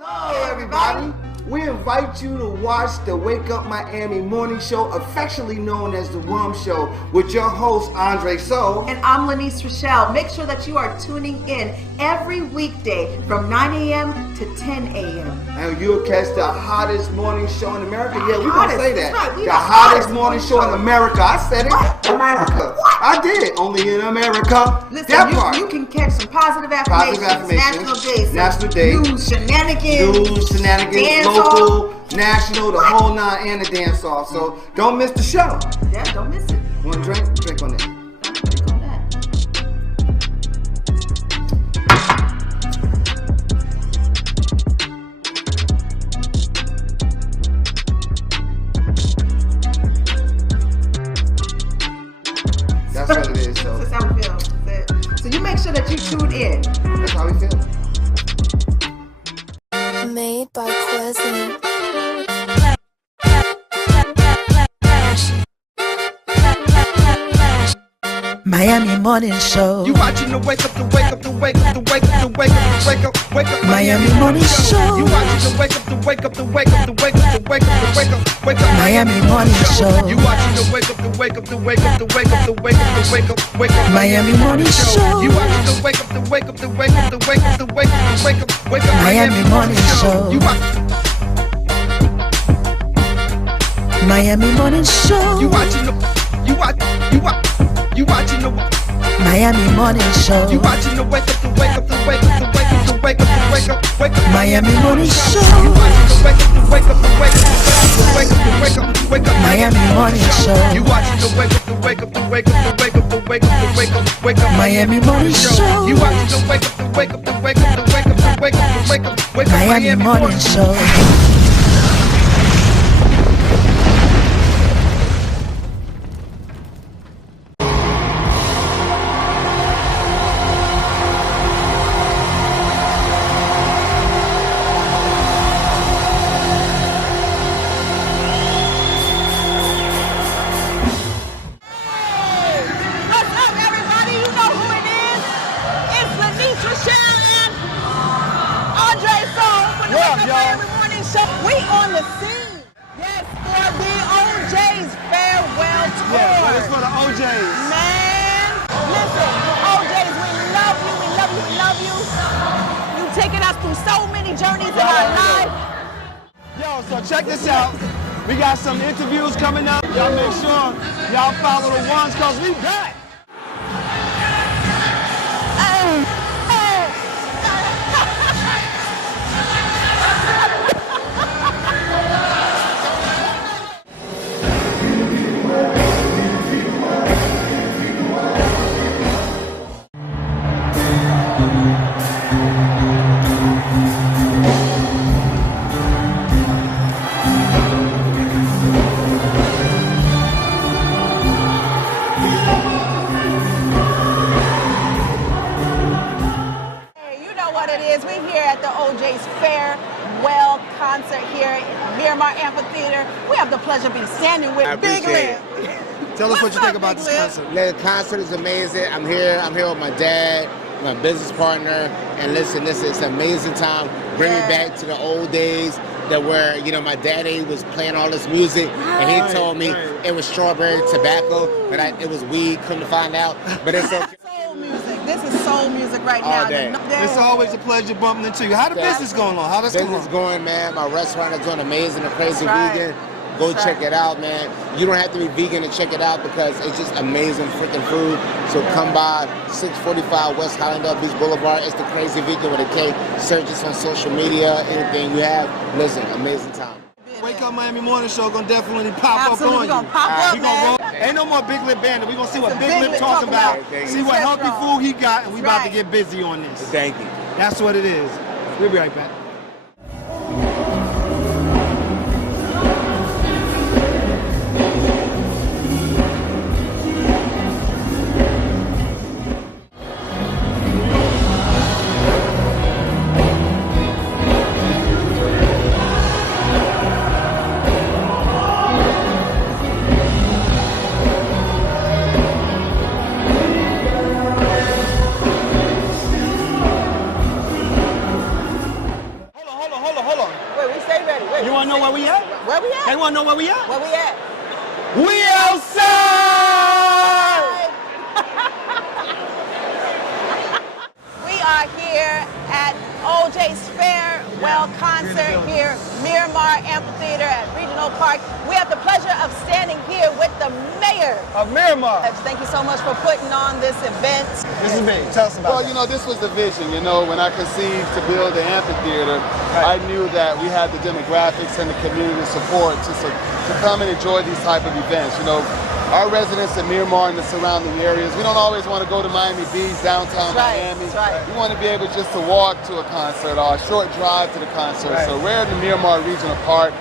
Hello, everybody. We invite you to watch the Wake Up Miami morning show, affectionately known as the WUMMS Show, with your host, Andre So. And I'm Lanice Rochelle. Make sure that you are tuning in every weekday from 9 a.m. to 10 a.m. And you'll catch the hottest morning show in America. Yeah, we're going to say that. Right, the hottest morning show in America. I said it. What? America. What? I did. Only in America. Listen, you can catch some positive affirmations. National Days. News, shenanigans. Dance local, national, the whole nine, and the dance off. So don't miss the show. Yeah, don't miss it. Want a drink? Drink on it. Drink on that. That's what it is. So that's how we feel. So you make sure that you tune in. That's how we feel. Made by Quezzy. Miami Morning Show. You watching the wake up, the wake up, the wake up, the wake up, the wake up, the wake up, wake up. Miami Morning Show. You watching the wake up, the wake up, the wake up, the wake up, the wake up, the wake up, wake up. Miami Morning Show. You watching the wake up, the wake up, the wake up, the wake up, the wake up, the wake up, wake up. Miami Morning Show. You watching the wake up, the wake up, the wake up, the wake up, the wake up, the wake up, wake up. Miami Morning Show. You Miami Morning Show. You watching the you watching the Miami Morning Show. You watching the wake up, the wake up, the wake up, the wake up, the wake up, the wake up, wake up. Miami Morning Show. You watching the wake up, the wake up, the wake up, the wake up, the wake up, the wake up. Miami Morning Show. You watching the wake up, the wake up, the wake up, the wake up, the wake up, the wake up, wake up. Miami Morning Show. You watching the wake up, the wake up, the wake up, the wake up, the wake up, the wake up, wake up. Miami Morning Show. We on the scene. Yes, for the OJ's farewell tour. Yeah, it's for the OJ's. Man, listen, OJ's, we love you, we love you, we love you. You've taken us through so many journeys in our life. Yo, so check this out. We got some interviews coming up. Y'all make sure y'all follow the ones, cause we back. We're here at the OJ's farewell concert here at Miramar Amphitheater. We have the pleasure of being standing with Big Lip. Tell us what you think about this concert. The concert is amazing. I'm here with my dad, my business partner, and listen, this is an amazing time. Bring me back to the old days that where, my daddy was playing all this music, and he told me it was strawberry tobacco, but it was weed, couldn't find out, but it's okay. Soul music. This is soul music right All now. day. It's always a pleasure bumping into you. How the business going on? How this business going, man? My restaurant is doing amazing. The Crazy That's right. Vegan. Go check it out, man. You don't have to be vegan to check it out because it's just amazing freaking food. So come by 645 West Hollandale Beach Boulevard. It's the Crazy Vegan with a K. Search us on social media, anything you have. Listen, amazing time. Wake Up Miami Morning Show gonna definitely pop Absolutely, up on we gonna pop up, man. Ain't no more Big Lip Band. We gonna see what Some Big Big Lip Lip talking talking about. about. See what healthy food he got, and we about to get busy on this. Thank you. That's what it is. We'll be right back. know where we at? Where we at? We outside! We are here at OJ's Farewell Concert here, Miramar Amphitheater at Regional Park. We have the pleasure of standing here with the mayor of Miramar. Thank you so much for putting on this event. This is big. Tell us about Well, you know, this was the vision. You know, when I conceived to build the amphitheater, I knew that we had the demographics and the community support to come and enjoy these type of events. You know, our residents in Miramar and the surrounding areas, we don't always want to go to Miami Beach, downtown Miami. We want to be able just to walk to a concert or a short drive to the concert. So we're in the Miramar Regional Park.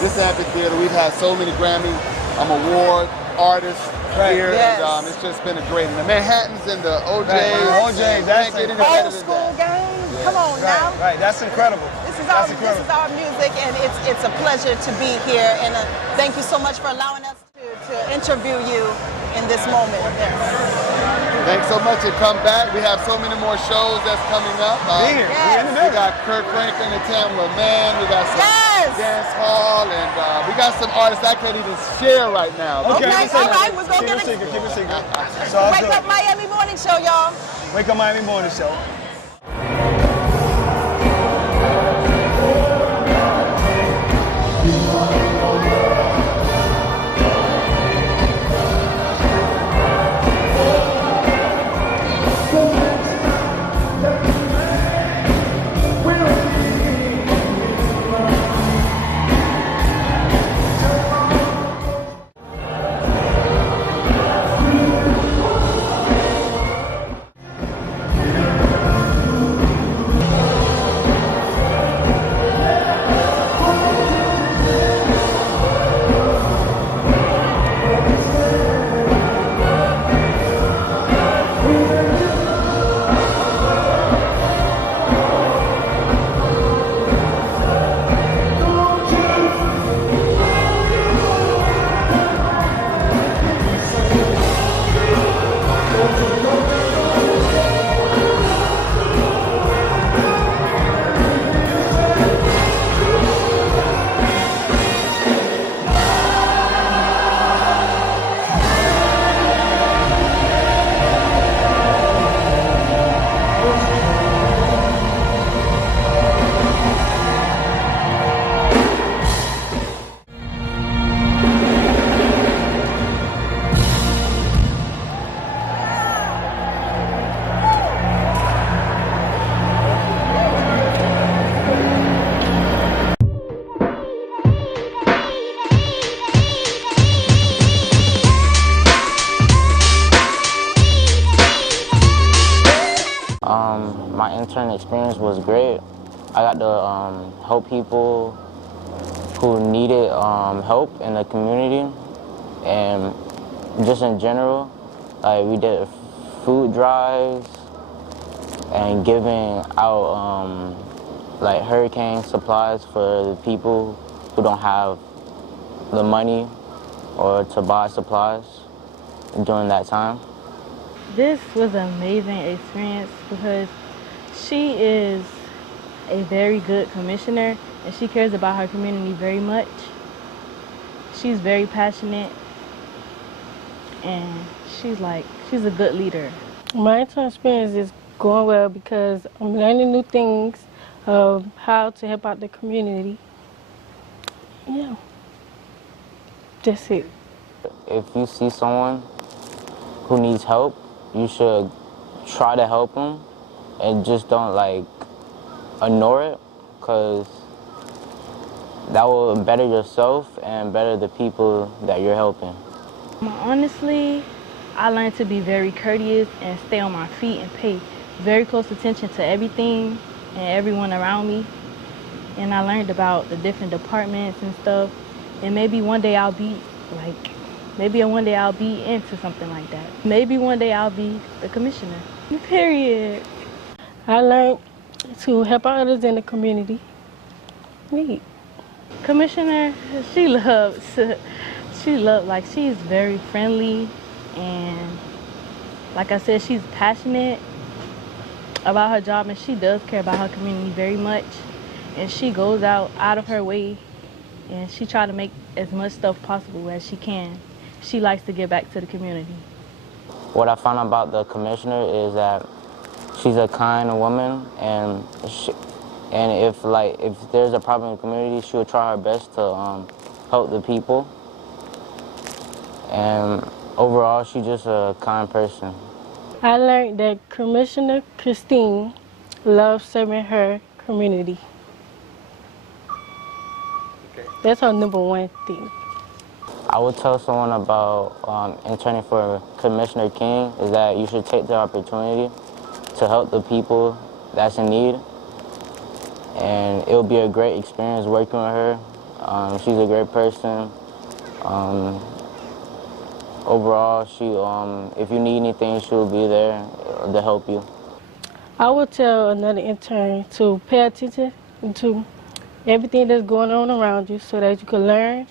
This amphitheater, we've had so many Grammy award artists here, and it's just been a great. And the Manhattans and the OJs. That's old school game. Come on now. Right, that's incredible. This is our music, and it's a pleasure to be here. And thank you so much for allowing us to interview you in this moment. Thanks so much to come back. We have so many more shows that's coming up. We got Kirk Franklin and Tamla Mann. We got some dance hall, and we got some artists I can't even share right now. Okay, all right, we're going to get it. Keep it secret. Wake Up Miami Morning Show, y'all. Wake Up Miami Morning Show. My intern experience was great. I got to help people who needed help in the community, and just in general, we did food drives and giving out like hurricane supplies for the people who don't have the money or to buy supplies during that time. This was an amazing experience because she is a very good commissioner and she cares about her community very much. She's very passionate and she's a good leader. My intern experience is going well because I'm learning new things of how to help out the community. Yeah, that's it. If you see someone who needs help, you should try to help them and just don't ignore it, because that will better yourself and better the people that you're helping. Honestly, I learned to be very courteous and stay on my feet and pay very close attention to everything and everyone around me. And I learned about the different departments and stuff. And maybe one day I'll be into something like that. Maybe one day I'll be the commissioner. Period. I learned to help out others in the community. Me. Commissioner, she's very friendly, and like I said, she's passionate about her job, and she does care about her community very much. And she goes out of her way, and she tries to make as much stuff possible as she can. She likes to give back to the community. What I found about the commissioner is that she's a kind woman, and if there's a problem in the community, she will try her best to help the people. And overall, she's just a kind person. I learned that Commissioner Christine loves serving her community. That's her #1 thing. I would tell someone about interning for Commissioner King is that you should take the opportunity to help the people that's in need. And it will be a great experience working with her. She's a great person. Overall, if you need anything, she will be there to help you. I would tell another intern to pay attention to everything that's going on around you so that you can learn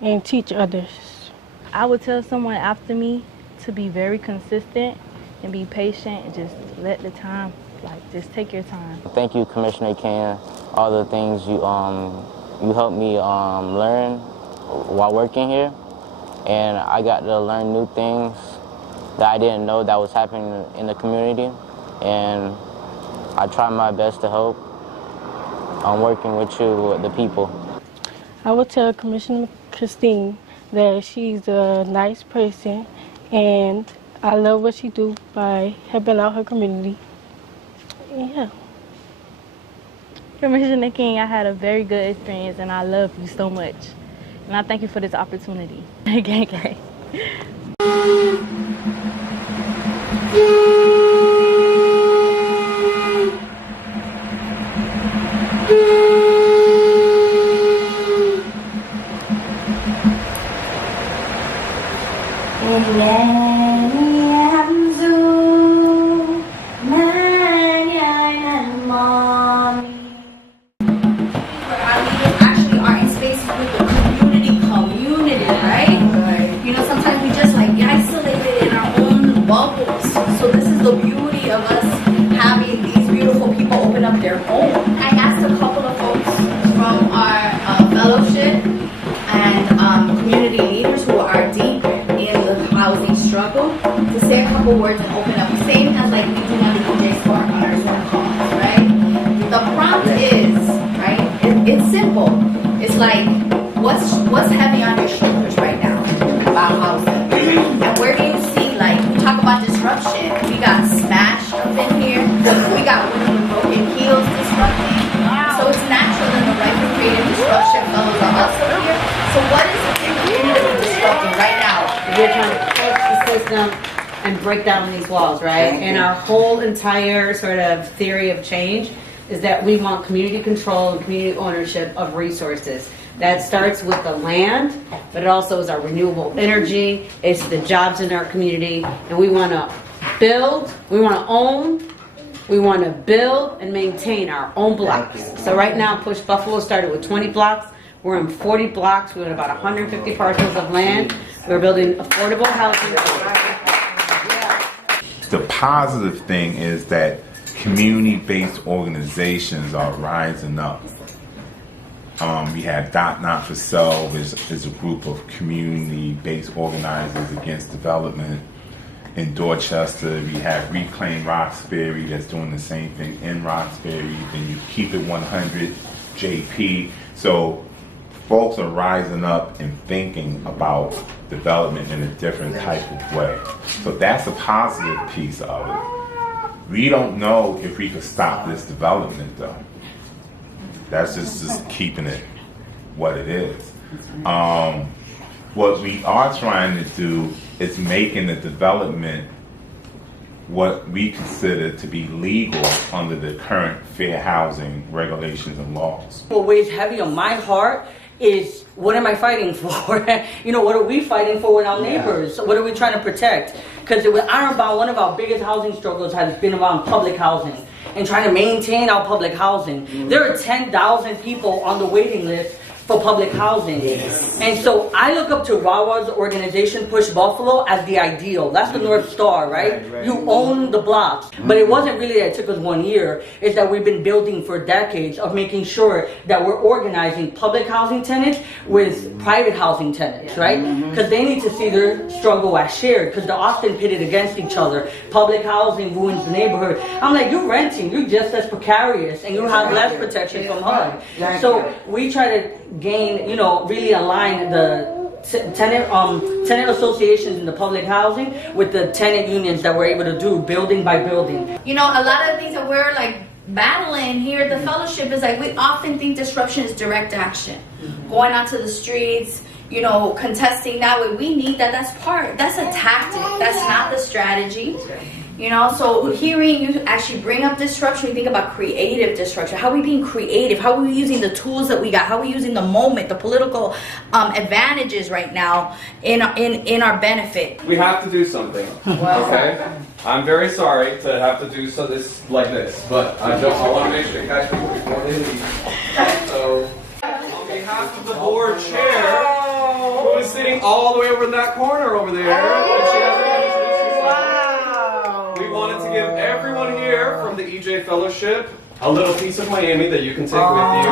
and teach others. I would tell someone after me to be very consistent and be patient and just let the time, just take your time. Thank you, Commissioner King. All the things you helped me learn while working here. And I got to learn new things that I didn't know that was happening in the community. And I try my best to help. I'm working with you, the people. I would tell Commissioner Christine that she's a nice person, and I love what she do by helping out her community. Yeah. Commissioner King, I had a very good experience, and I love you so much. And I thank you for this opportunity. Gang, gang. Words and open up, same as like we do on the DJ Spark on our Zoom calls, right? The prompt is, right, it's simple. It's like, what's heavy on your shoulders right now about housing? And where do you see, like, we talk about disruption. We got smashed up in here. We got women with broken heels disrupting. So it's natural in the right for creative disruption fellows are also here. So what is the thing that we're disrupting right now? We're trying to fix the system and break down these walls, right? And our whole entire sort of theory of change is that we want community control and community ownership of resources. That starts with the land, but it also is our renewable energy, it's the jobs in our community, and we want to build, we want to own, we want to build and maintain our own blocks. So right now, Push Buffalo started with 20 blocks. We're in 40 blocks. We're in about 150 parcels of land. We're building affordable housing. The positive thing is that community-based organizations are rising up. We have Not For Self is a group of community-based organizers against development. In Dorchester, we have Reclaim Roxbury that's doing the same thing in Roxbury. Then you Keep It 100, JP. So folks are rising up and thinking about development in a different type of way. So that's a positive piece of it. We don't know if we could stop this development though. That's just keeping it what it is. What we are trying to do is making the development what we consider to be legal under the current fair housing regulations and laws. What weighs heavy on my heart is, what am I fighting for? What are we fighting for with our neighbors? What are we trying to protect? Because with Ironbound, one of our biggest housing struggles has been around public housing and trying to maintain our public housing. There are 10,000 people on the waiting list for public housing. And so I look up to Rawa's organization, Push Buffalo, as the ideal. That's the North Star, right? You own the blocks. But it wasn't really that it took us 1 year. It's that we've been building for decades of making sure that we're organizing public housing tenants with private housing tenants, right? Because they need to see their struggle as shared, because they're often pitted against each other. Public housing ruins the neighborhood. I'm like, you're renting, you're just as precarious, and you have less protection from HUD. So we try to gain, you know, really align the tenant associations in the public housing with the tenant unions that we're able to do building by building. You know, a lot of the things that we're like battling here at the fellowship is like, we often think disruption is direct action. Going out to the streets, you know, contesting that way. We need that. That's a tactic. That's not the strategy. You know, so hearing you actually bring up disruption, we think about creative disruption. How are we being creative? How are we using the tools that we got? How are we using the moment, the political advantages right now in our benefit? We have to do something. Okay? I'm very sorry to have to do this like this, but I want to make sure you catch people before they leave. So, on behalf of the board chair, who is sitting all the way over in that corner over there, and she hasn't we wanted to give everyone here from the EJ Fellowship a little piece of Miami that you can take with you.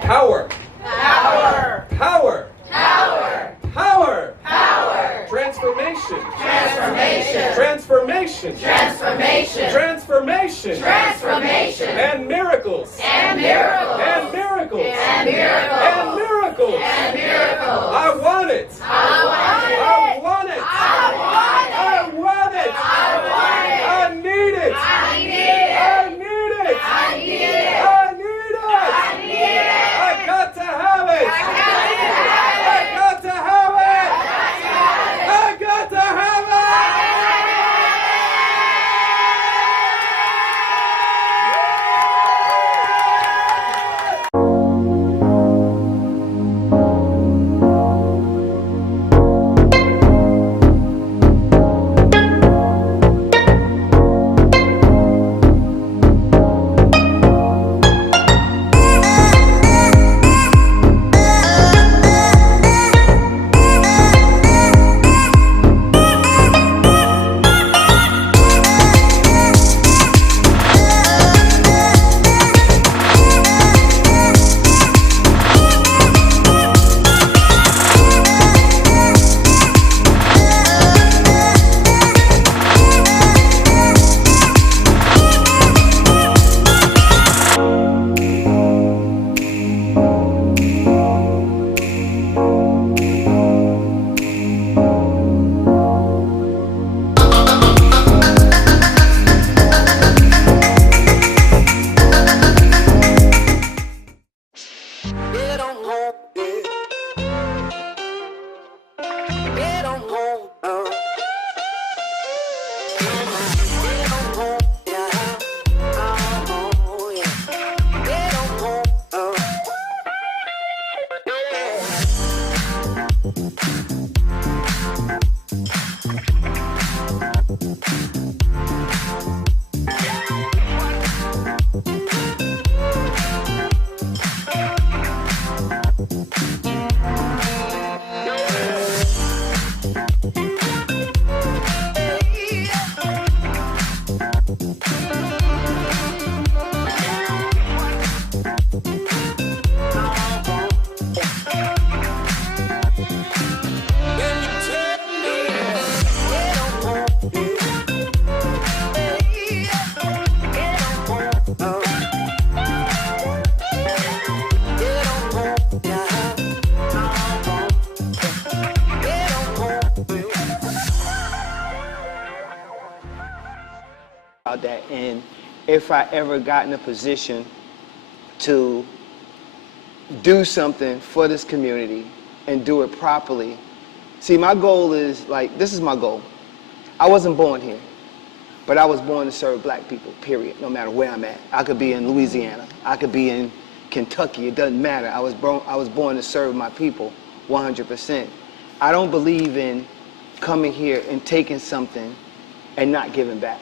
Power. Power. Power. Power. Power. Power. Transformation. Transformation. Transformation. Transformation. Transformation. Transformation. And miracles. And miracles. And miracles. And miracles. And miracles. And miracles. I want it. I want it. I want it. I want it. I want it. I want it. I need it. I need it. I need it. I need it. I need it. I need it. I got to have it. I got to have it. I got to have it. I got to have it. That, and if I ever got in a position to do something for this community and do it properly. See, my goal is, like, this is my goal. I wasn't born here, but I was born to serve black people, period, no matter where I'm at. I could be in Louisiana, I could be in Kentucky, it doesn't matter. I was born to serve my people 100%. I don't believe in coming here and taking something and not giving back.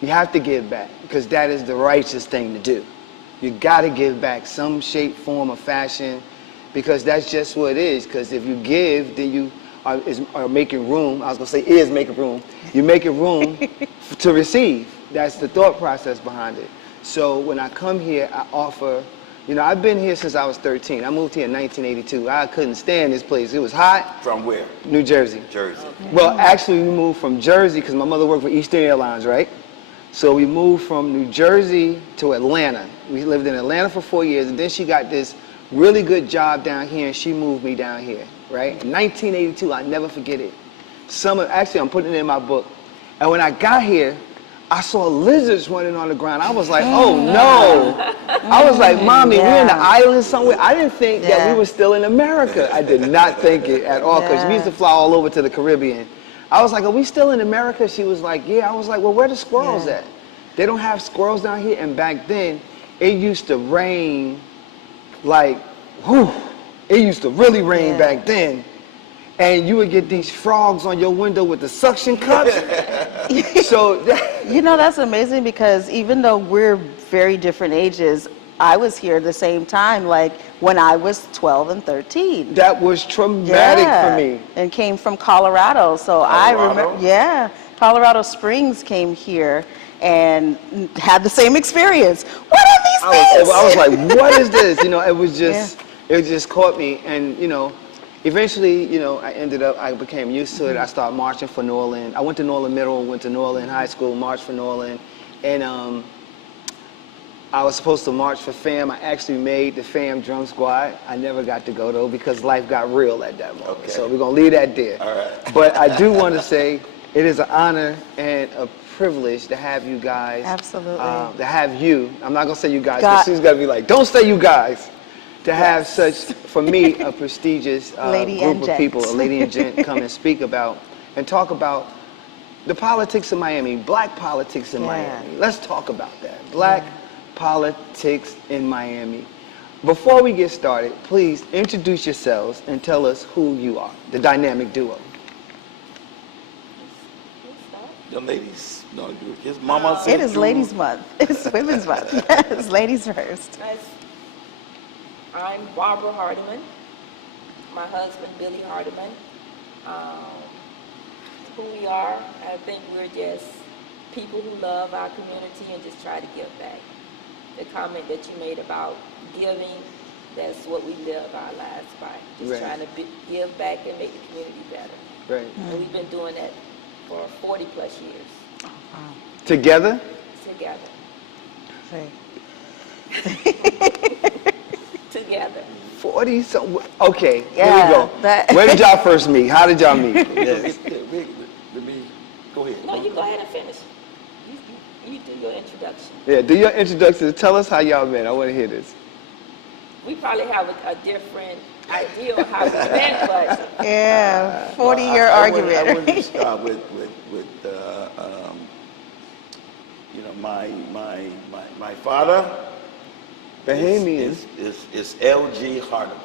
You have to give back because that is the righteous thing to do. You got to give back some shape, form, or fashion because that's just what it is. Because if you give, then you are making room. I was going to say is making room. You're making room to receive. That's the thought process behind it. So when I come here, I offer, you know, I've been here since I was 13. I moved here in 1982. I couldn't stand this place. It was hot. From where? New Jersey. Jersey. Well, actually, we moved from Jersey because my mother worked for Eastern Airlines, right? So we moved from New Jersey to Atlanta. We lived in Atlanta for 4 years, and then she got this really good job down here, and she moved me down here, right? In 1982, I never forget it. Actually, I'm putting it in my book. And when I got here, I saw lizards running on the ground. I was like, oh no. I was like, Mommy, we're in the island somewhere. I didn't think that we were still in America. I did not think it at all because we used to fly all over to the Caribbean. I was like, are we still in America? She was like, yeah. I was like, well, where the squirrels at? They don't have squirrels down here. And back then, it used to rain like, whew, it used to really rain back then. And you would get these frogs on your window with the suction cups. So, you know, that's amazing because even though we're very different ages, I was here the same time, like when I was 12 and 13. That was traumatic for me. And came from Colorado. So I remember, Colorado Springs came here and had the same experience. What are these things? I was like, what is this? You know, it was just, it just caught me. And, you know, eventually, you know, I became used to it. I started marching for New Orleans. I went to New Orleans Middle, went to New Orleans High School, marched for New Orleans. And I was supposed to march for FAM. I actually made the FAM drum squad. I never got to go though because life got real at that moment. Okay. So we're gonna leave that there. All right. But I do want to say it is an honor and a privilege to have you guys. Absolutely. To have you. I'm not gonna say you guys, but she's gonna be like, don't say you guys. To have such, for me, a prestigious group of people, a lady and gent, come and speak about and talk about the politics of Miami, black politics in Miami. Let's talk about that. Black politics in Miami. Before we get started, please introduce yourselves and tell us who you are, the dynamic duo. The ladies, no, his mama said it is Ladies Month. It's Women's Month. It's ladies first. I'm Barbara Hardiman. My husband, Billy Hardiman. Who we are, I think we're just people who love our community and just try to give back. The comment that you made about giving, that's what we live our lives by. Just trying to give back and make the community better. Right. And we've been doing that for 40 plus years. Oh, wow. Together? Together. Together. 40 so okay, here we go. Where did y'all first meet? How did y'all meet? Yes. Let me go ahead. No, you go ahead and finish. You do your introduction. Yeah, do your introduction. Tell us how y'all met. I want to hear this. We probably have a different idea of how we met, but 40-year argument. I want to start with you know, my father. Bahamian is L.G. Hardiman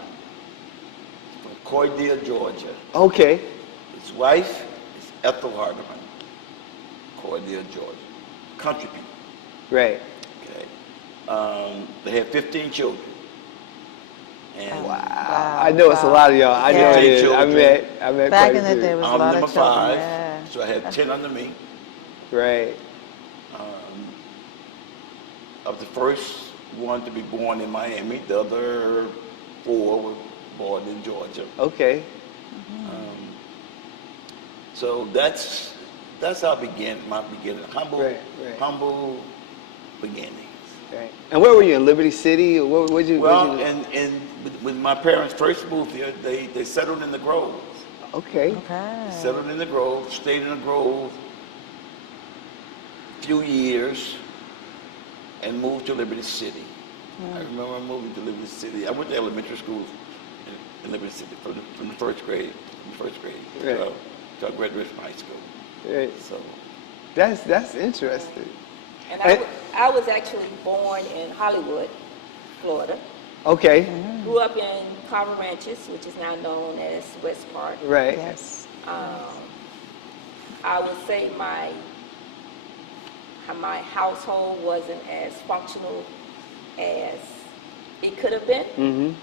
from Cordia, Georgia. Okay. His wife is Ethel Hardiman, Cordia, Georgia. Country people. Right. Okay. They had 15 children. And wow. I know it's a lot of y'all. I know it is. I met back quite in the day, was a I'm lot number of children. 5, Yeah. so I had 10 under me. Right. Of the first one to be born in Miami, the other 4 were born in Georgia. Okay. So that's how my beginning. Humble beginnings. Right. And where were you, in Liberty City? Or where'd you? And when my parents first moved here, they settled in the Grove. Okay. They settled in the Grove, stayed in the Grove a few years, and moved to Liberty City. I remember moving to Liberty City. I went to elementary school in Liberty City from the first grade. Right. So I graduated from high school. Right. So that's interesting. And I was actually born in Hollywood, Florida. Okay. Grew up in Carver Ranches, which is now known as West Park. Right. Yes. I would say my my household wasn't as functional as it could have been. Mm-hmm.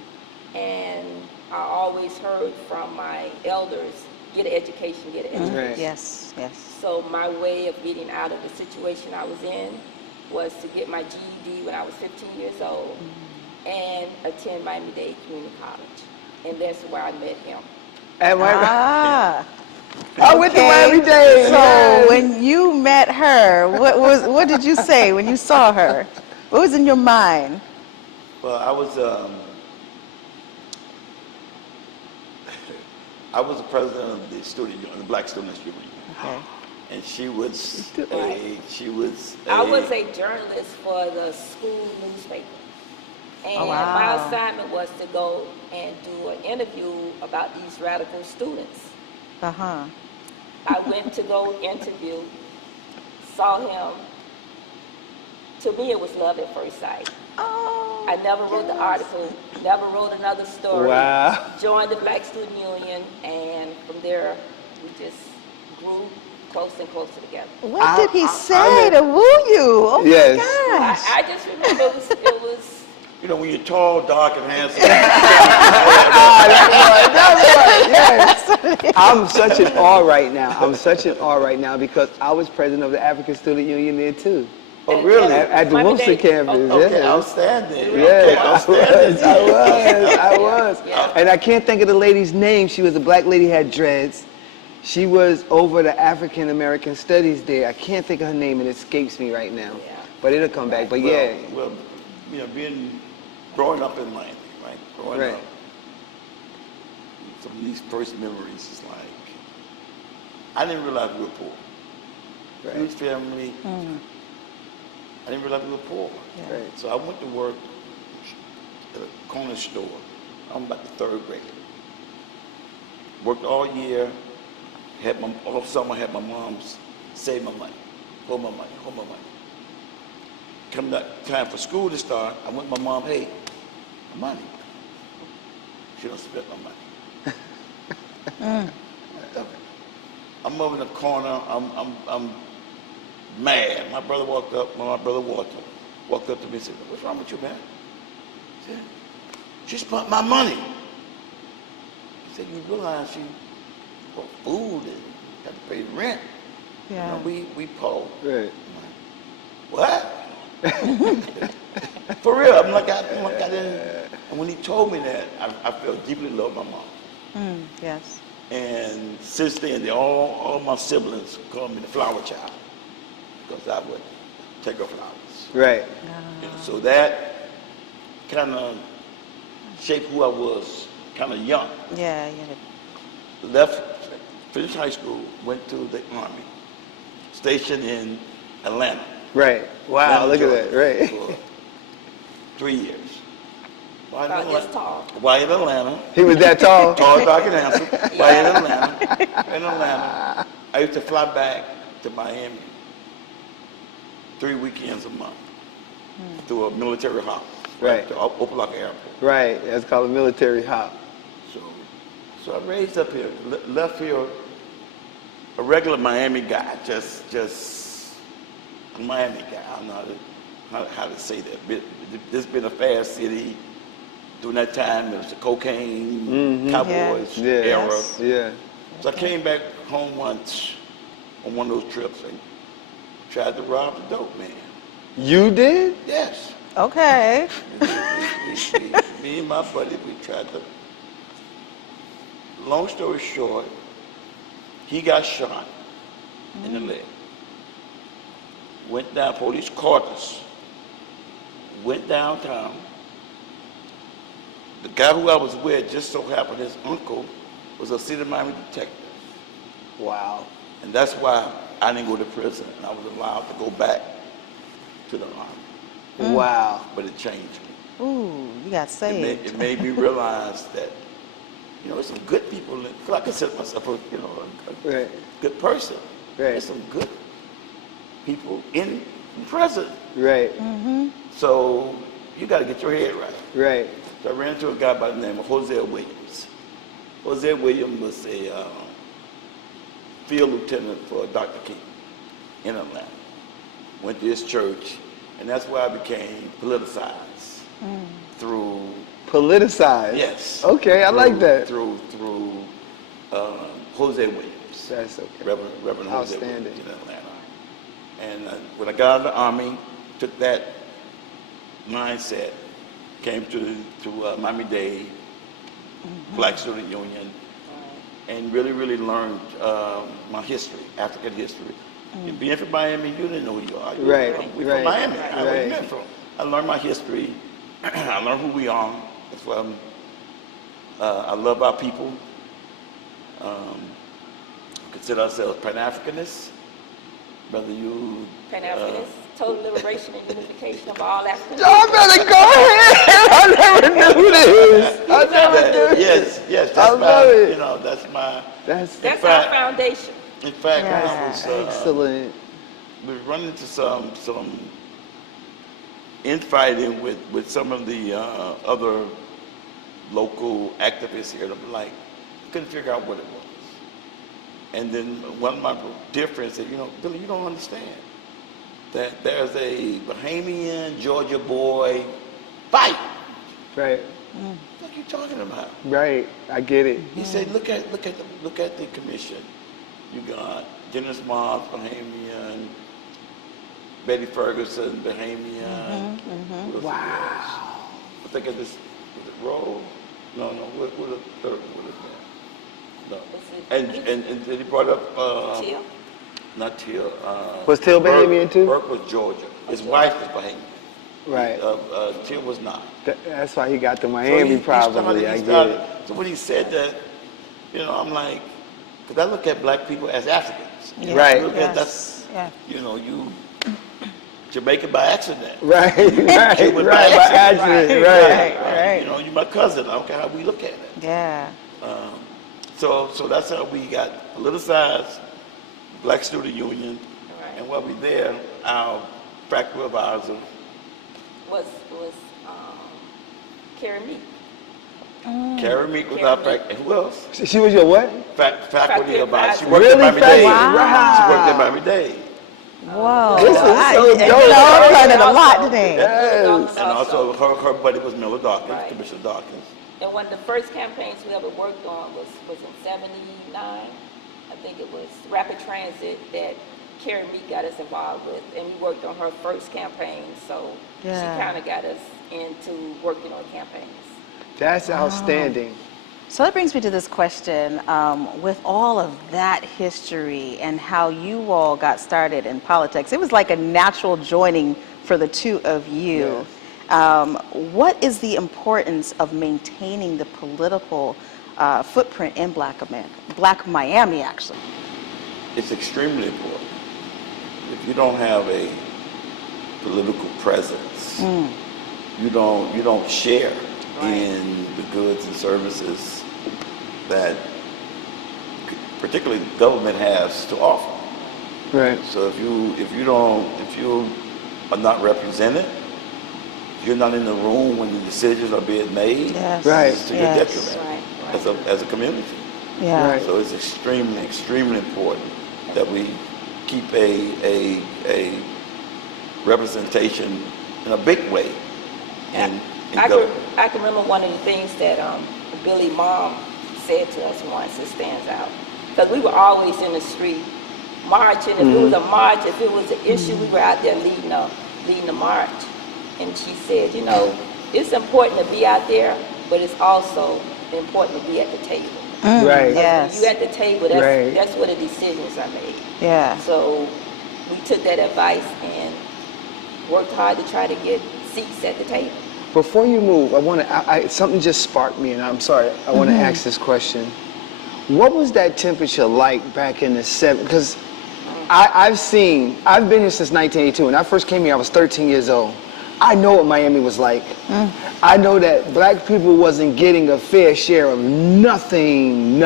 And I always heard from my elders, get an education, get an education. Right. Yes, yes. So my way of getting out of the situation I was in was to get my GED when I was 15 years old and attend Miami-Dade Community College. And that's where I met him. At Ah. I went to Miami-Dade. So when you met her, what did you say when you saw her? What was in your mind? Well, I was the president of the student union, the Black Students Union. Okay. And she was I was a journalist for the school newspaper. And Oh, wow. my assignment was to go and do an interview about these radical students. Uh-huh. I went to go interview, saw him. To me, it was love at first sight. Oh, I never wrote the article, never wrote another story. Wow. Joined the Black Student Union, and from there, we just grew close and closer together. What did he say to woo you? Oh Yes. my gosh. I just remember it was You know, when you're tall, dark, and handsome. That's right. Yes. I'm such in awe right now. I'm such in awe right now because I was president of the African Student Union there too. Oh, really? At the WUMMS campus. Okay, yeah. outstanding. Yeah, Okay, outstanding. I was. And I can't think of the lady's name. She was a black lady, had dreads. She was over the African American Studies there. I can't think of her name, it escapes me right now. But it'll come back. But yeah. Well, you know, growing up in Miami, right? Growing up, some of these first memories is like, I didn't realize we were poor. Right. Huge family. I didn't realize we were poor. Right. So I went to work at a corner store. I'm about the third grade. Worked all year. All summer had my mom save my money, hold my money. Come time for school to start, I went to my mom, hey, my money. She don't spend my money. I'm over in the corner, I'm mad. My brother walked up, my brother Walter, walked up to me and said, what's wrong with you, man? I said, she spent my money. He said, you realize she bought food and got to pay rent. Yeah. You know, we poor. Right. What? For real, I'm like, I didn't. And when he told me that, I felt deeply loved my mom. Yes. And since then, all my siblings call me the flower child because I would take her flowers. Right. And so that kind of shaped who I was, kind of young. Yeah. Finished high school, went to the Army, stationed in Atlanta. Right. Wow, Atlanta, look Georgia, at that. Right. For 3 years. about this tall. While in Atlanta. He was that tall? Tall, dark, and handsome. While in Atlanta, I used to fly back to Miami 3 weekends a month through a military hop. Right. To Opelika Airport. Right. That's called a military hop. So I raised up here, left here a regular Miami guy, just a Miami guy. I don't know how to say that. This has been a fast city. During that time, it was the cocaine, cowboys era. Yeah. So I came back home once on one of those trips and tried to rob the dope man. You did? Yes. Okay. Me and my buddy, we tried to. Long story short, he got shot in the leg. Went down, police caught us. Went downtown. The guy who I was with just so happened his uncle was a city of Miami detective. Wow. And that's why I didn't go to prison and I was allowed to go back to the Army. Wow. But it changed me. Ooh, you got saved. It made me realize that, you know, there's some good people. I consider myself a good person. Right. There's some good people in prison. Right. So you got to get your head right. Right. So I ran into a guy by the name of Jose Williams. Jose Williams was a field lieutenant for Dr. King in Atlanta. went to his church, and that's where I became politicized through. Politicized? Yes. Okay, I like that. Through Jose Williams. That's okay. Reverend Jose Outstanding. Williams in Atlanta. And when I got out of the Army, took that mindset, came to Miami-Dade, Black Student Union, and really learned my history, African history. Being from Miami, you didn't know who you are. We're from Miami. I learned my history. I learned who we are. That's why I love our people. Consider ourselves Pan-Africanists. Whether you Pan-Africanists, total liberation and unification of all Africans. Y'all better go ahead. I never knew this. I never knew. Yes. That's I love it. You know, that's my. That's our foundation. In fact, I was excellent. We were running into some infighting with some of the other local activists here. I'm like, couldn't figure out what it was. And then one of my dear friends said, you know, Billy, you don't understand that there's a Bahamian Georgia boy fight. Right. What are you talking about? Right. I get it. He said, look at the commission. You got Dennis Moss, Bahamian, Betty Ferguson, Bahamian. Wow. I think of this, was it Roll? No, what the third one? No. And he brought up Teal? Not Teal. Was Teal Bahamian too? Burke was Georgia. His wife was Bahamian. Right. Teal was not. That's why he got to Miami, probably. I get it. So when he said that, you know, I'm like, because I look at black people as Africans. Yeah. Right. Look at that's, you know, you Jamaican by accident. Right. Cuban by accident. Right. You know, you my cousin. I don't care how we look at it. Yeah. So that's how we got politicized, Black Student Union, and while we there, our faculty advisor was Carrie Meek. Carrie Meek was our faculty. Who else? She was your what? Faculty advisor. She worked at Miami-Dade. Wow. She worked at Miami-Dade. Whoa. This is so dope. I'm learning a lot today. Yes. And also her buddy was Miller Dawkins, Commissioner Dawkins. And one of the first campaigns we ever worked on was in 79. I think it was Rapid Transit that Carrie Meek got us involved with. And we worked on her first campaign. So she kind of got us into working on campaigns. That's outstanding. So that brings me to this question. With all of that history and how you all got started in politics, it was like a natural joining for the two of you. Yes. What is the importance of maintaining the political footprint in Black Miami, actually? It's extremely important. If you don't have a political presence, you don't share in the goods and services that particularly the government has to offer. Right. So if you are not represented, you're not in the room when the decisions are being made. It's to your detriment as a community. Yeah. Right. So it's extremely important that we keep a representation in a big way. I can remember one of the things that Billy Mom said to us once that stands out. Because we were always in the street marching. If it was a march, if it was an issue, we were out there leading the march. And she said, you know, it's important to be out there, but it's also important to be at the table. Right. Yes. When you at the table, that's where the decisions are made. Yeah. So we took that advice and worked hard to try to get seats at the table. Before you move, I want to. Something just sparked me, and I'm sorry. I want to ask this question. What was that temperature like back in the 70s? Because I've been here since 1982. When I first came here, I was 13 years old. I know what Miami was like. I know that black people wasn't getting a fair share of nothing.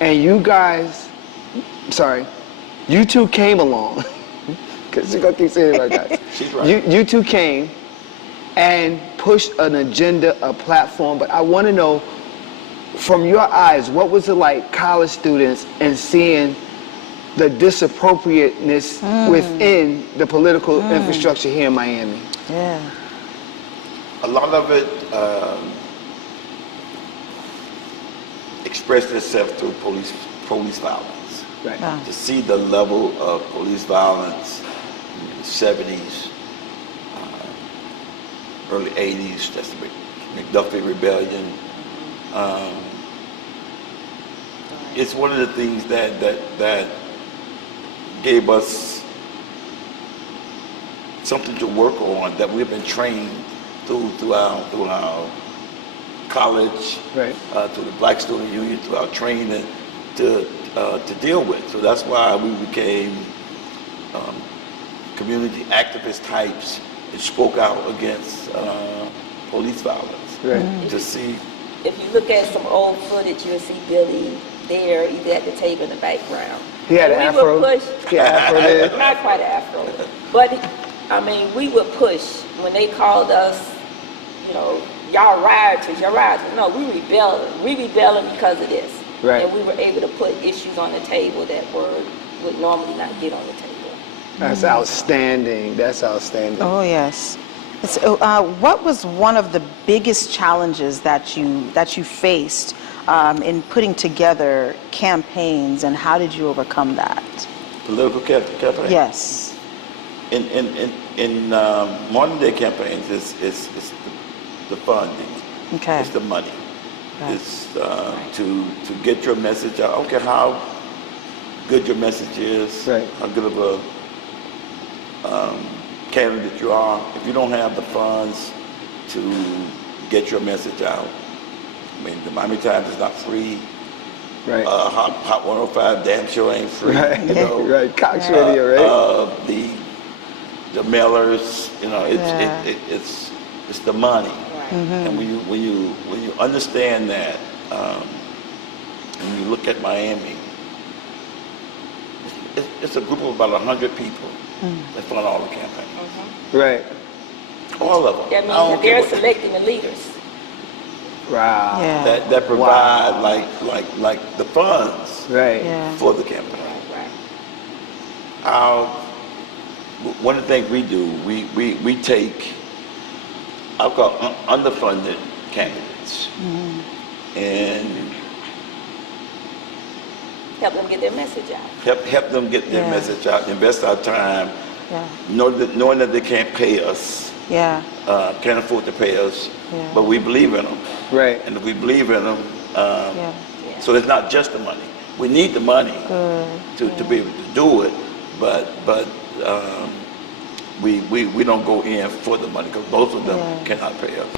And you guys, you two came along. Because you're going to keep saying it like that. She's right. You two came and pushed an agenda, a platform. But I want to know, from your eyes, what was it like, college students, and seeing the disappropriateness within the political infrastructure here in Miami? Yeah. A lot of it expressed itself through police violence. Right. To see the level of police violence in the 70s, early 80s, that's the McDuffie Rebellion. It's one of the things that gave us something to work on, that we've been trained through our college, right. Through the Black Student Union, through our training to deal with. So that's why we became community activist types and spoke out against police violence. Right. To see. If you look at some old footage, you'll see Billy there, either at the table in the background. He had an afro. Would push, He had an afro there. Not quite an afro, but I mean, we would push when they called us, you know, y'all rioters. No, we rebelling because of this. Right. And we were able to put issues on the table that would normally not get on the table. That's outstanding. That's outstanding. Oh yes. What was one of the biggest challenges that you faced in putting together campaigns, and how did you overcome that? Political campaign? Yes. In modern day campaigns, it's the funding. Okay. It's the money. Right. It's to get your message out. I don't care how good your message is, right. How good of a candidate you are. If you don't have the funds to get your message out, I mean, the Miami Times is not free. Right. Hot 105 damn sure ain't free. Right. You know. Right. Cox Radio, right? The mailers, you know, it's the money. And when you understand that, when you look at Miami, it's a group of about 100 people that fund all the campaigns. Right. All of them. That means that they're selecting the leaders. Wow. Yeah. That provide like the funds for the campaign. One of the things we do, we take, I'll call underfunded candidates and help them get their message out. Help them get their message out. Invest our time, knowing that they can't pay us. Can't afford to pay us, but we believe in them. Right. And if we believe in them, so it's not just the money. We need the money to be able to do it, but we don't go in for the money because most of them cannot pay us.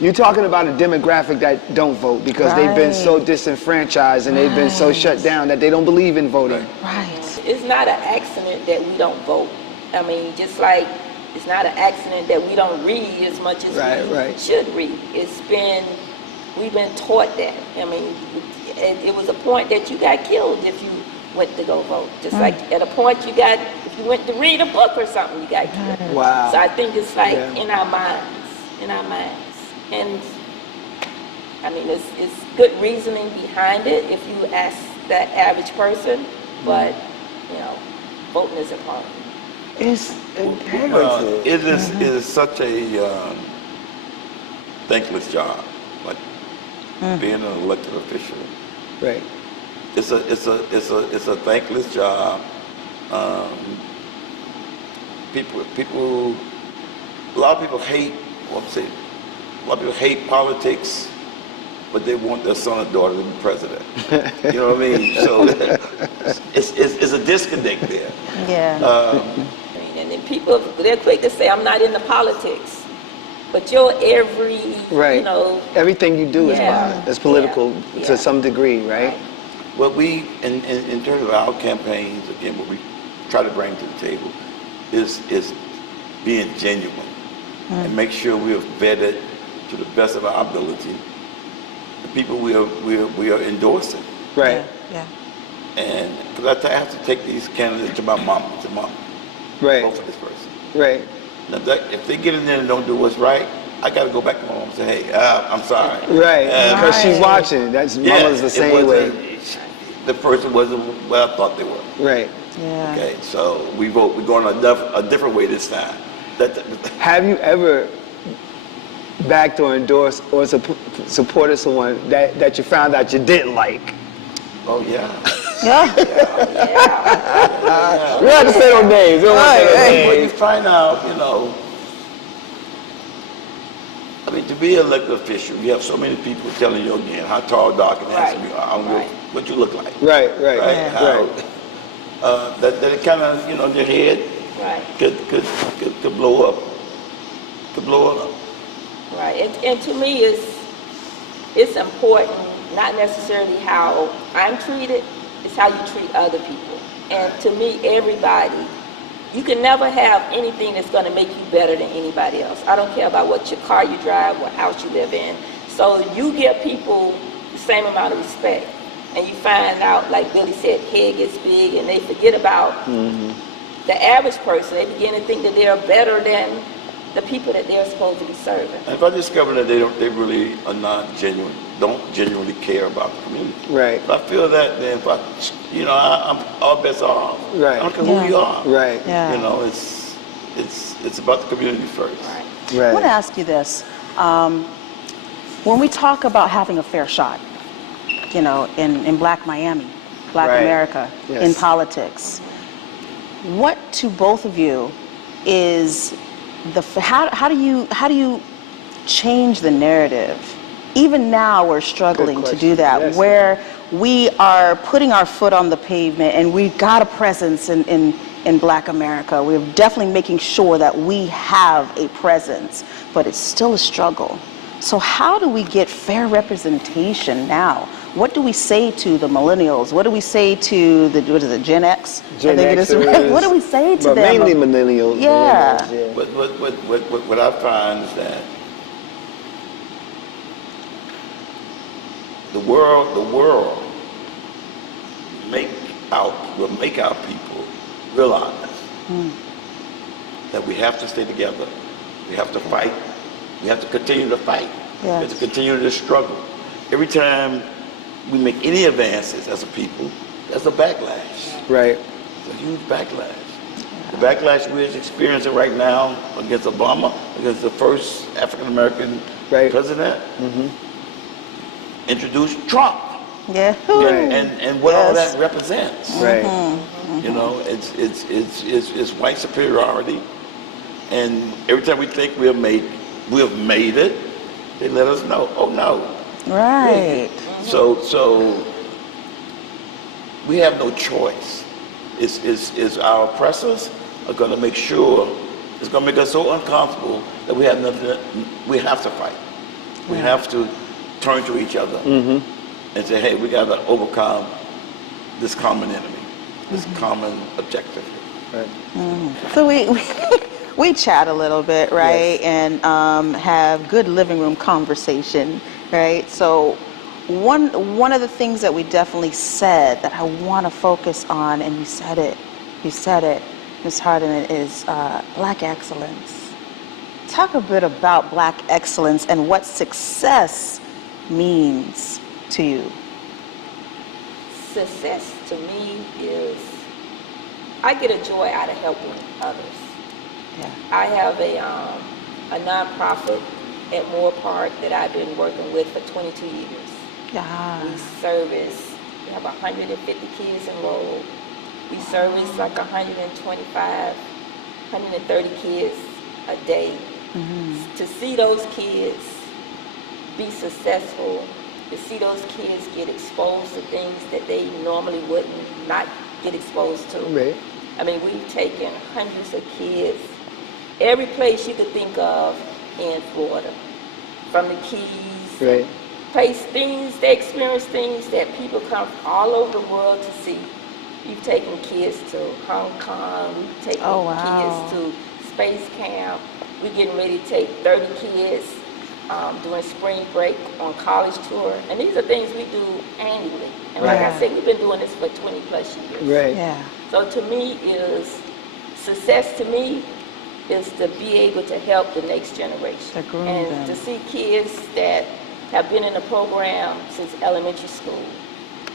You're talking about a demographic that don't vote because they've been so disenfranchised and they've been so shut down that they don't believe in voting. Right. It's not an accident that we don't vote. I mean, just like it's not an accident that we don't read as much as we should read. We've been taught that. I mean, it was a point that you got killed if you went to go vote. Just like at a point if you went to read a book or something, you got killed. Wow. So I think it's like in our minds. And I mean, it's good reasoning behind it if you ask that average person, but you know, voting is important. It's imperative. It is such a thankless job, like being an elected official. Right. It's a thankless job. A lot of people hate. A lot of people hate politics, but they want their son or daughter to be president. You know what I mean? So it's a disconnect there. And then people, they're quick to say, I'm not into politics. But your you know. Everything you do is political to some degree, right? Well, in terms of our campaigns, again, what we try to bring to the table is being genuine and make sure we are vetted to the best of our ability. The people we are endorsing. Right. And because I have to take these candidates to my mom. Right. Vote for this person. Right. Now, if they get in there and don't do what's right, I got to go back to my mom and say, hey, I'm sorry. Right. Because she's watching. Mama's the same way. the person wasn't what I thought they were. Right. Yeah. Okay, so we're going a different way this time. Have you ever backed or endorsed or supported someone that you found out you didn't like? Oh yeah. Yeah. We don't have to say no names. We don't have to say no When names. you find out, you know, I mean, to be an elected official, you have so many people telling you again how tall, dark, and handsome you are. I don't know what you look like. Right. How, that it kind of, you know, your head could blow up. Could blow up. Right, and to me, it's important, not necessarily how I'm treated, it's how you treat other people. And to me, everybody, you can never have anything that's going to make you better than anybody else. I don't care about what your car you drive, what house you live in. So you give people the same amount of respect. And you find out, like Billy said, head gets big, and they forget about the average person. They begin to think that they are better than the people that they're supposed to be serving. And if I discover that they really are not genuine, don't genuinely care about the community. Right. If I feel that, then I'm all bets are off. Right. I don't care who you are. Right. Yeah. You know, it's about the community first. I want to ask you this. When we talk about having a fair shot, you know, in Black Miami, Black America, in politics, what to both of you is how do you change the narrative? Even now we're struggling to do that, where we are putting our foot on the pavement and we've got a presence in Black America. We're definitely making sure that we have a presence, but it's still a struggle. So how do we get fair representation now? What do we say to the millennials? What do we say to the Gen X? Gen Xers, what do we say to but them? mainly millennials. Yeah. But what I find is that the world will make our people realize that we have to stay together. We have to fight. We have to continue to fight. We have to continue to struggle. Every time we make any advances as a people, there's a backlash. Right. It's a huge backlash. The backlash we're experiencing right now against Obama, against the first African-American president, introduced Trump. Yeah. And what all that represents. Right. You know, it's white superiority. And every time we think we have made it, they let us know, oh no. Right. So we have no choice. It's our oppressors are going to make sure, it's going to make us so uncomfortable that we have nothing. We have to fight. We have to turn to each other and say, hey, we got to overcome this common enemy, this common objective. Right. So we chat a little bit, right, and have good living room conversation, right? So one of the things that we definitely said that I want to focus on, and you said it, Ms. Harden, is Black excellence. Talk a bit about Black excellence and what success means to you. Success to me is, I get a joy out of helping others. Yeah. I have a nonprofit at Moore Park that I've been working with for 22 years. Yeah. We have 150 kids enrolled. We service like 125, 130 kids a day. To see those kids be successful, to see those kids get exposed to things that they normally wouldn't not get exposed to. Right. I mean, we've taken hundreds of kids, every place you could think of in Florida, from the Keys, they experience things that people come from all over the world to see. We've taken kids to Hong Kong, we've taken kids to space camp. We're getting ready to take 30 kids during spring break on college tour. And these are things we do annually. And like I said, we've been doing this for 20 plus years. Right. Yeah. So to me success to me is to be able to help the next generation. And to see kids that have been in the program since elementary school,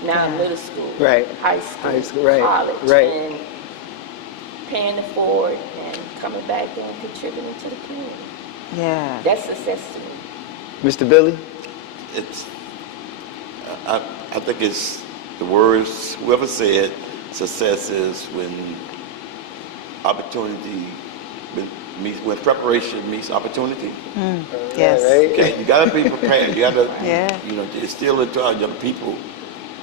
now middle school, Right. high school, Right. college, Right. and paying it forward and coming back and contributing to the community. Yeah. That's success to me. Mr. Billy? It's, I think it's the words, whoever said success is when opportunity, when preparation meets opportunity. Yes. Okay, you gotta be prepared. You gotta, Yeah. you know, instill into our young people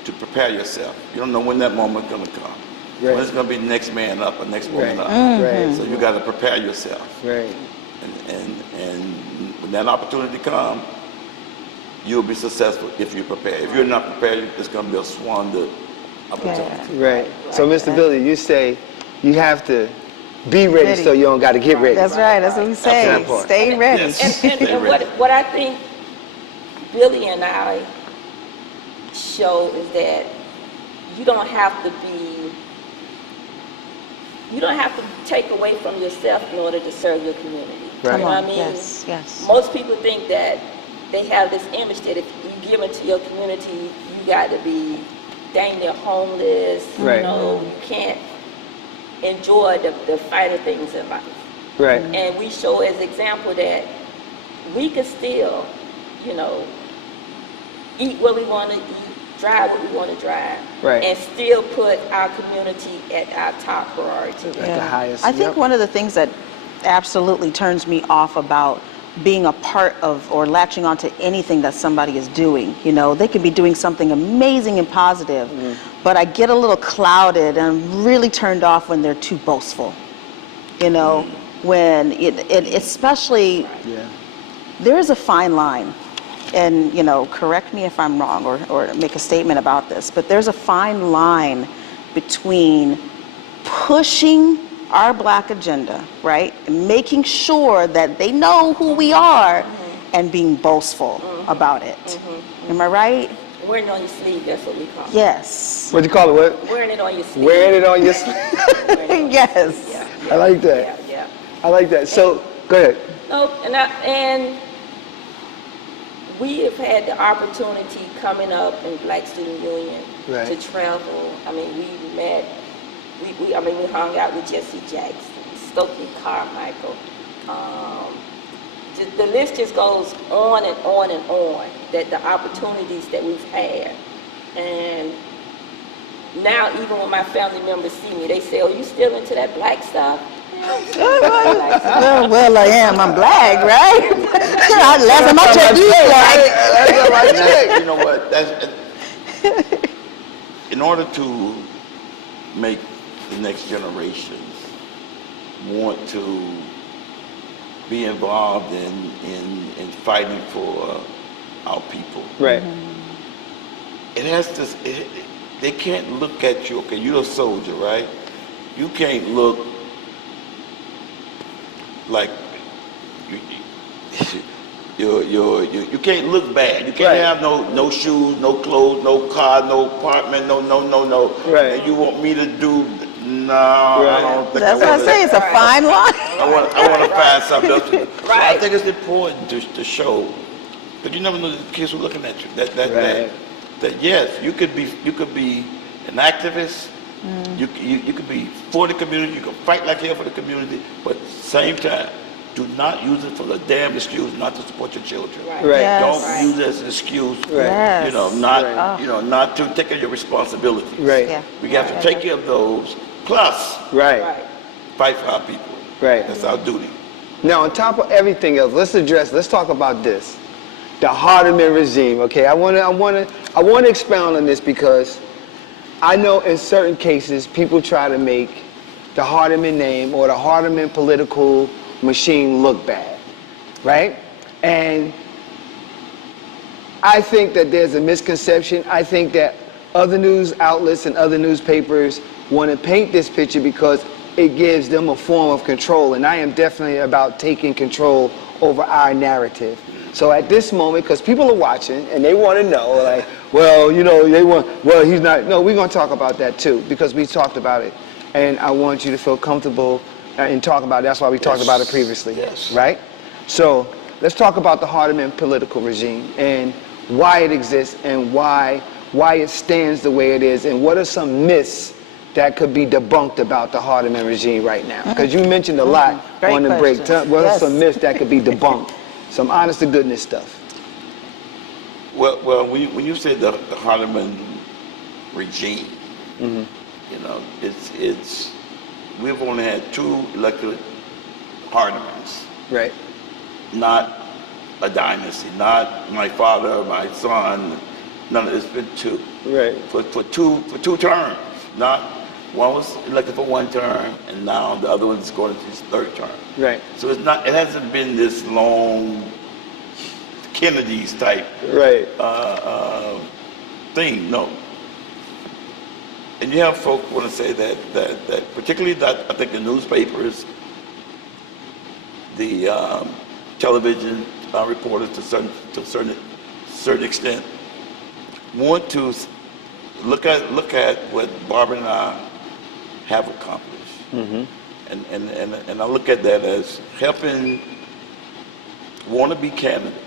to prepare yourself. You don't know when that moment's gonna come. Right. When it's gonna be the next man up or next woman Right. up. Right. So you gotta prepare yourself. Right. And when that opportunity comes, you'll be successful if you prepare. If you're not prepared, it's gonna be a squandered opportunity. Right. So, Mr. Billy, you say you have to be ready so you don't got to get ready. That's right. That's what we say. That part. Stay ready. And what I think Billy and I show is that you don't have to take away from yourself in order to serve your community. Right. You know what I mean? Yes, yes. Most people think that they have this image that if you give into your community, you got to be dang near homeless. Right. You know, you can't enjoy the finer things in life. Right. And we show as example that we can still, you know, eat what we want to eat, drive what we want to drive, Right. and still put our community at our top priority. At the highest. I think one of the things that absolutely turns me off about being a part of or latching onto anything that somebody is doing, you know, they can be doing something amazing and positive, but I get a little clouded and I'm really turned off when they're too boastful, you know, when it especially, there is a fine line, and, you know, correct me if I'm wrong or make a statement about this, but there's a fine line between pushing our Black agenda, right? And making sure that they know who we are and being boastful about it. Am I right? Wearing it on your sleeve, that's what we call it. Yes. What'd you call it? What? Wearing it on your sleeve. Wearing it on your sleeve. Yes. I like that. Yeah. I like that. So, go ahead. No, and we have had the opportunity coming up in Black Student Union Right. to travel. I mean, we met, we hung out with Jesse Jackson, Stokely Carmichael. The list just goes on and on and on, that the opportunities that we've had. And now even when my family members see me, they say, "Oh, you still into that Black stuff?" Well, I am. I'm Black, right? Last time I checked, you You know what? In order to make the next generations want to be involved in fighting for our people. Right. It has to. They can't look at you. Okay, you're a soldier, right? You can't look like you can't look bad. You can't have no shoes, no clothes, no car, no apartment, no. Right. And you want me to do? No, I don't think. That's what I say. It's a fine line. I want to find something else. So I think it's important to show, but you never know the kids who are looking at you. That yes, you could be an activist. You could be for the community. You can fight like hell for the community, but at the same time, do not use it for the damn excuse not to support your children. Right. Yes. Don't use it as an excuse. Right. You know, not to take care of your responsibilities. Right. Yeah. We have to take care of those. Plus, fight for our people. Right. That's our duty. Now, on top of everything else, let's talk about this, the Hardeman regime. Okay, I want to expound on this because I know in certain cases people try to make the Hardeman name or the Hardeman political machine look bad, right? And I think that there's a misconception. I think that other news outlets and other newspapers want to paint this picture because it gives them a form of control, and I am definitely about taking control over our narrative. So at this moment, because people are watching and they want to know, like, well, you know, he's not. No, we're going to talk about that too because we talked about it, and I want you to feel comfortable in talking about it. That's why we talked about it previously, right? So let's talk about the Hardeman political regime and why it exists and why why it stands the way it is, and what are some myths that could be debunked about the Hardeman regime right now? Because you mentioned a lot Great on the break. questions. What are Yes. some myths that could be debunked? Some honest to goodness stuff. Well, when you say the Hardeman regime, Mm-hmm. you know, it's we've only had 2 elected Hardemans. Right. Not a dynasty, not my father, my son. None of it's been 2. Right. For two terms. Not one was elected for 1 term, and now the other one's going into his 3rd term. Right. So it hasn't been this long Kennedy's type Right. Thing. No. And you have folk want to say that particularly that I think the newspapers, the television reporters to a certain extent want to look at what Barbara and I have accomplished, Mm-hmm. and I look at that as helping wannabe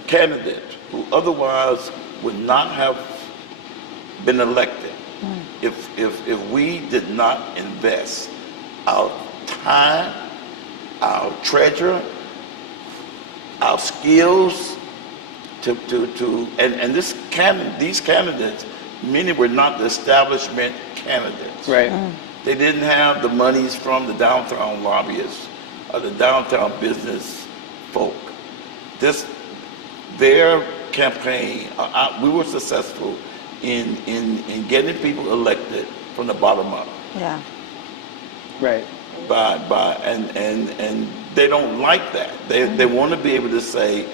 candidates who otherwise would not have been elected if we did not invest our time, our treasure, our skills and these candidates, many were not the establishment candidates. Right. They didn't have the monies from the downtown lobbyists or the downtown business folk. Their campaign, we were successful in getting people elected from the bottom up. Yeah. Right. And they don't like that. They want to be able to say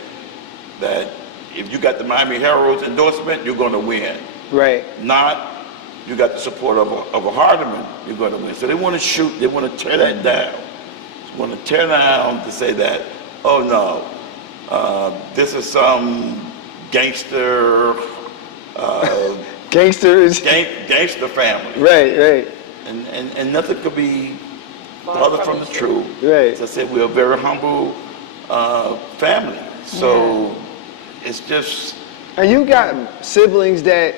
that if you got the Miami Herald's endorsement, you're going to win. Right. Not you got the support of a Hardeman, you're going to win. So they want to they want to tear that down. They want to tear down to say that, oh no, this is some gangster gangster family. Right. And nothing could be farther from the truth. Right. As I said, we're a very humble family. So it's just. And you got siblings that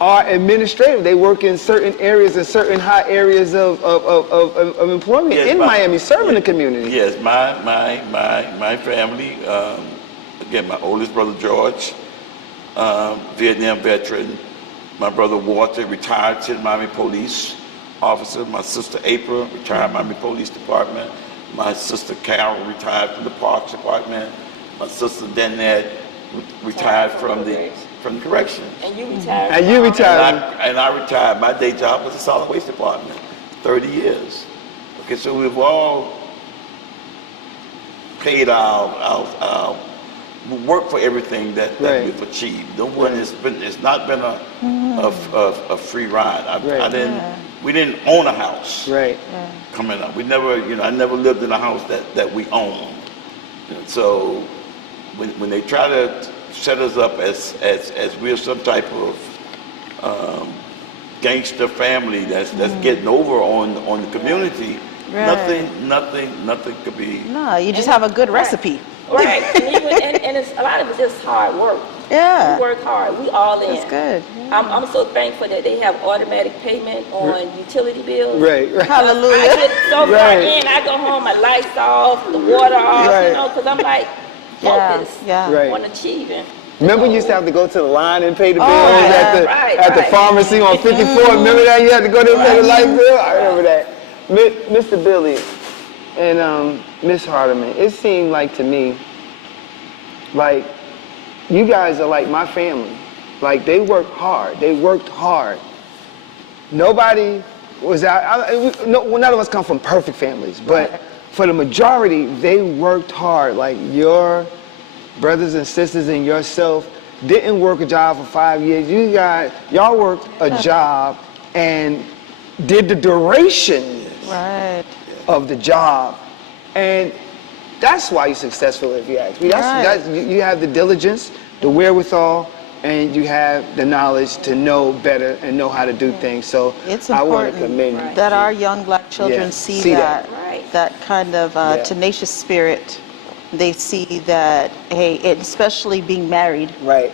are administrative. They work in certain areas and certain high areas of employment in Miami, serving the community. Yes, my family. Again, my oldest brother George, Vietnam veteran. My brother Walter, retired City Miami police officer. My sister April, retired Miami Police Department. My sister Carol, retired from the Parks Department. My sister Danette, retired from the corrections. And you retired. And you retired. And I retired. My day job was the Solid Waste Department, 30 years. Okay, so we've all paid our work for everything that we've achieved. No one it's not been a free ride. We didn't own a house. Right. Coming up, we never, I never lived in a house that we owned. So when they try to set us up as we're some type of gangster family that's getting over on the community, nothing could be. No, you just have a good recipe. Right, and it's a lot of it's just hard work. Yeah. We work hard. We all in. That's good. I'm so thankful that they have automatic payment on utility bills. Right. Hallelujah. I get so far in, I go home, my lights off, the water off, because I'm like focused on achieving. Remember you used to have to go to the line and pay the bills at the pharmacy on 54? Remember that? You had to go there and pay the light bill? I remember that. Mr. Billy and Miss Hardeman, it seemed like to me, like you guys are like my family. Like they worked hard. They worked hard. Nobody was out. None of us come from perfect families, but for the majority, they worked hard. Like your brothers and sisters and yourself didn't work a job for 5 years. Y'all worked a job and did the duration of the job. And that's why you're successful, if you ask me. You have the diligence, the wherewithal, and you have the knowledge to know better and know how to do things. So it's I want to important commend you. that our young black children see that kind of tenacious spirit. They see that, hey, especially being married. Right.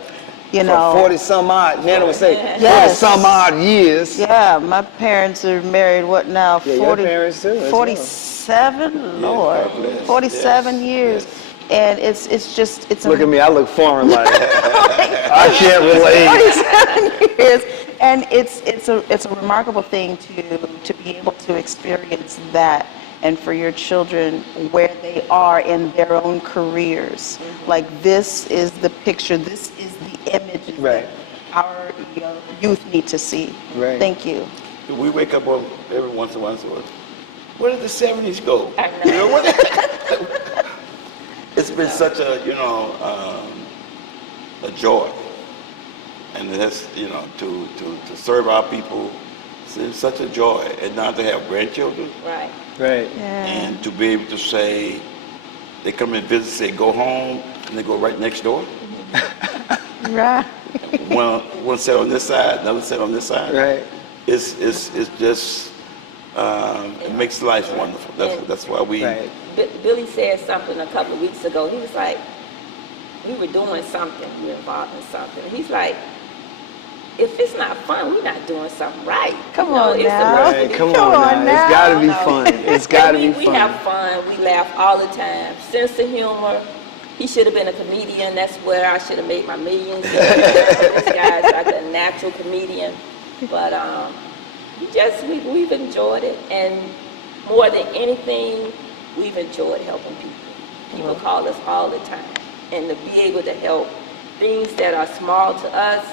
you know. For 40 some odd, Nana would say, 40 Yes. some odd years. Yeah, my parents are married, what now? Yeah, your parents too, as 47, Lord, 47 years. And it's just, it's Look at me, I look foreign like I can't relate. 47 years. And it's a remarkable thing to be able to experience that, and for your children where they are in their own careers. Like, this is the picture, this is the image that our youth need to see. Right. Thank you. We wake up every once in a while and say, where did the 70s go? You know what? It's been such a, a joy. And that's, to serve our people, it's such a joy. And now to have grandchildren. Right. Right. Yeah. And to be able to say, they come and visit, say, go home, and they go right next door. Right. One set on this side, another set on this side. Right. It's just, it makes life wonderful. That's why we... Right. Billy said something a couple of weeks ago. He was like, we were doing something, we were involved in something. He's like, if it's not fun, we're not doing something right. Come on now. Right, come on now. It's got to be fun. It's got to be fun. We have fun. We laugh all the time. Sense of humor. He should have been a comedian. That's where I should have made my millions. This guy's like a natural comedian. But we've enjoyed it. And more than anything, we've enjoyed helping people. People call us all the time. And to be able to help things that are small to us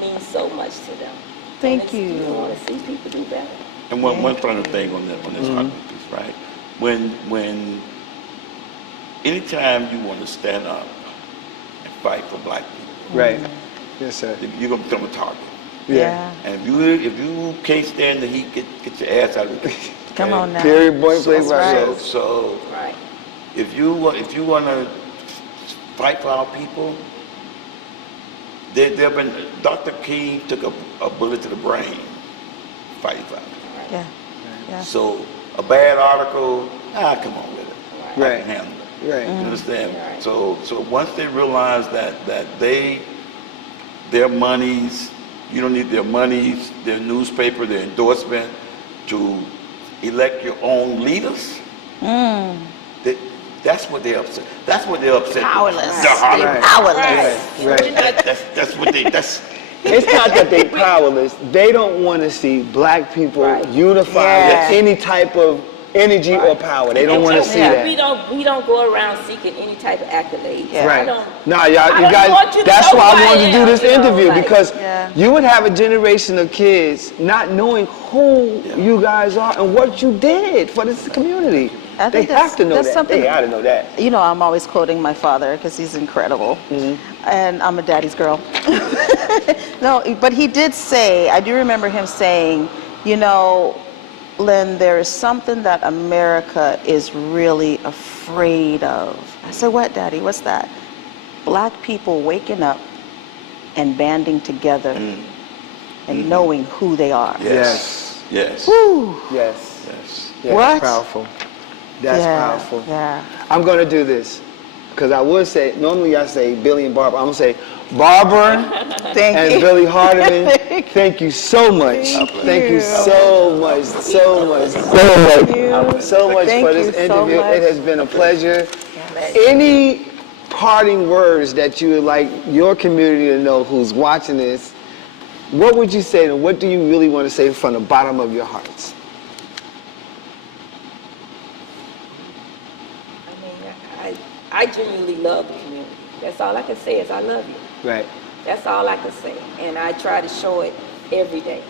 means so much to them. Thank you. You want to see people do better. And one final thing on this heartbeat piece, right? When anytime you want to stand up and fight for black people, right? Yes, sir. You're gonna become a target. Yeah. And if you can't stand the heat, get your ass out of the heat. Come on now. Period. Boy, place right. So if you want to fight for our people, there been Dr. King took a bullet to the brain, fighting for it. Yeah. Yeah. So a bad article, come on with it. Right. I can handle it. Right. You understand? Right. So once they realize that their monies, you don't need their monies, their newspaper, their endorsement to elect your own leaders. That's what they're upset. That's what they're upset. Powerless. They're powerless. Right. That's what they. It's not that they're powerless. They don't want to see black people unified with any type of energy or power. They don't want to see that. We don't go around seeking any type of accolades. Yeah. Right. No, you guys. That's why I wanted to do this interview, because you would have a generation of kids not knowing who you guys are and what you did for this community. They have to know that. They got to know that. You know, I'm always quoting my father because he's incredible. And I'm a daddy's girl. No, but he did say, I do remember him saying, Lynn, there is something that America is really afraid of. I said, what, Daddy? What's that? Black people waking up and banding together and knowing who they are. Yes. Yes. Woo. Yes. Yes. Yeah, what? That's powerful. That's powerful. Yeah. I'm going to do this, because I would say, normally I say Billy and Barbara. I'm going to say Barbara and Billy Hardiman, thank you so much. Thank you so much for this interview. It has been a pleasure. Any parting words that you would like your community to know who's watching this, what would you say, and what do you really want to say from the bottom of your hearts? I genuinely love the community. That's all I can say is I love you. Right. That's all I can say. And I try to show it every day.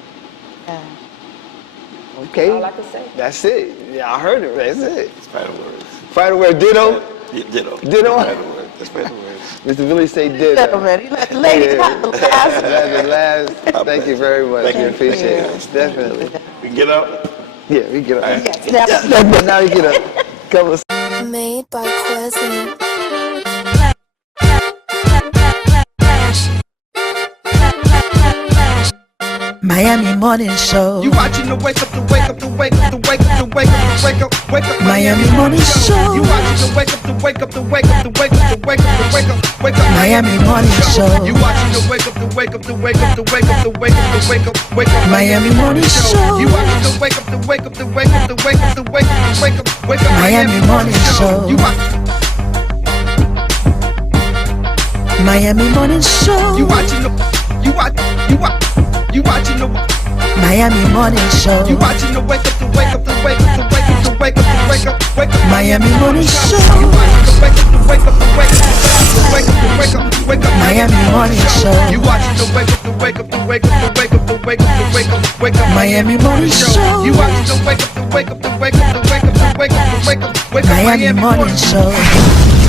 Okay. That's all I can say. That's it. Yeah, I heard it. That's it. It's final words. Final word. Ditto? Yeah, ditto. Ditto? Final word. That's final words. Mr. Billy say ditto. Let the ladies have the last. That's the last. Thank you very much. Thank We you. appreciate it. Definitely. We can get up? Yeah, we get up. Yes. Now we get up. Come on. Made by Quezzy. My Miami Morning Show. You watching the wake up, the wake up, the wake up, the wake up, the wake up, the wake up, wake up. Miami Morning Show. You watching the wake up, the wake up, the wake up, the wake up, the wake up, the wake up, wake up. Miami Morning Show. You watching the wake up, the wake up, the wake up, the wake up, the wake up, the wake up, wake up. Miami Morning Show. You watching the wake up, the wake up, the wake up, the wake up, the wake up, the wake up, wake up. Miami Morning Show. You Miami Morning Show. You watching the you watching the Miami Morning Show. You watching the wake up, the wake up, the wake up, the wake up, the wake up, the wake up, wake up. Miami Morning Show. You watching the wake up, the wake up, the wake up, the wake up, the wake up, wake up. Miami Morning Show. You watching the wake up, the wake up, the wake up, the wake up, the wake up, the wake up, wake up. Miami Morning Show. You watching the wake up, the wake up, the wake up, the wake up, the wake up, the wake up, wake up. Miami Morning Show.